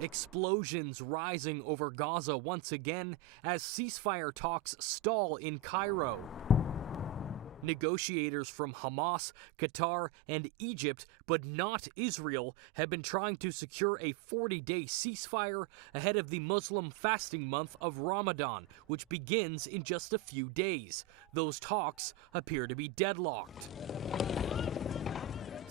Explosions rising over Gaza once again as ceasefire talks stall in Cairo. Negotiators from Hamas, Qatar, and Egypt, but not Israel, have been trying to secure a 40-day ceasefire ahead of the Muslim fasting month of Ramadan, which begins in just a few days. Those talks appear to be deadlocked.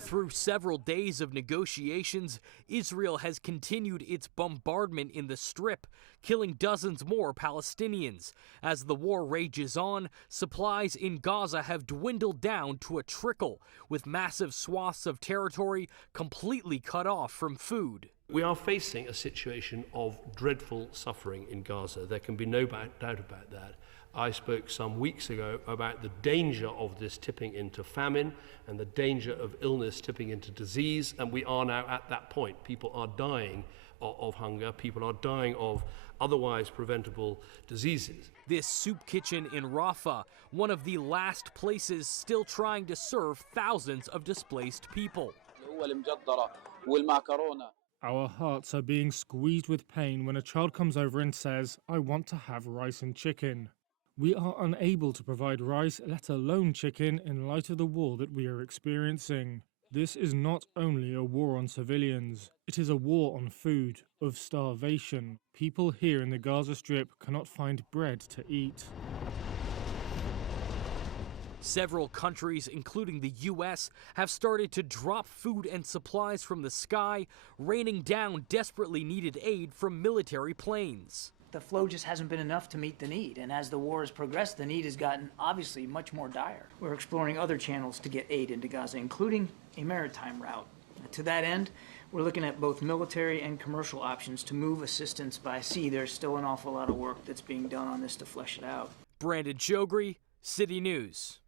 Through several days of negotiations, Israel has continued its bombardment in the Strip, killing dozens more Palestinians. As the war rages on, supplies in Gaza have dwindled down to a trickle, with massive swaths of territory completely cut off from food. We are facing a situation of dreadful suffering in Gaza. There can be no doubt about that. I spoke some weeks ago about the danger of this tipping into famine and the danger of illness tipping into disease, and we are now at that point. People are dying of hunger, people are dying of otherwise preventable diseases. This soup kitchen in Rafah, one of the last places still trying to serve thousands of displaced people. Our hearts are being squeezed with pain when a child comes over and says, "I want to have rice and chicken." We are unable to provide rice, let alone chicken, in light of the war that we are experiencing. This is not only a war on civilians, it is a war on food, of starvation. People here in the Gaza Strip cannot find bread to eat. Several countries, including the U.S., have started to drop food and supplies from the sky, raining down desperately needed aid from military planes. The flow just hasn't been enough to meet the need, and as the war has progressed, the need has gotten obviously much more dire. We're exploring other channels to get aid into Gaza, including a maritime route. To that end, we're looking at both military and commercial options to move assistance by sea. There's still an awful lot of work that's being done on this to flesh it out. Choghri, City News.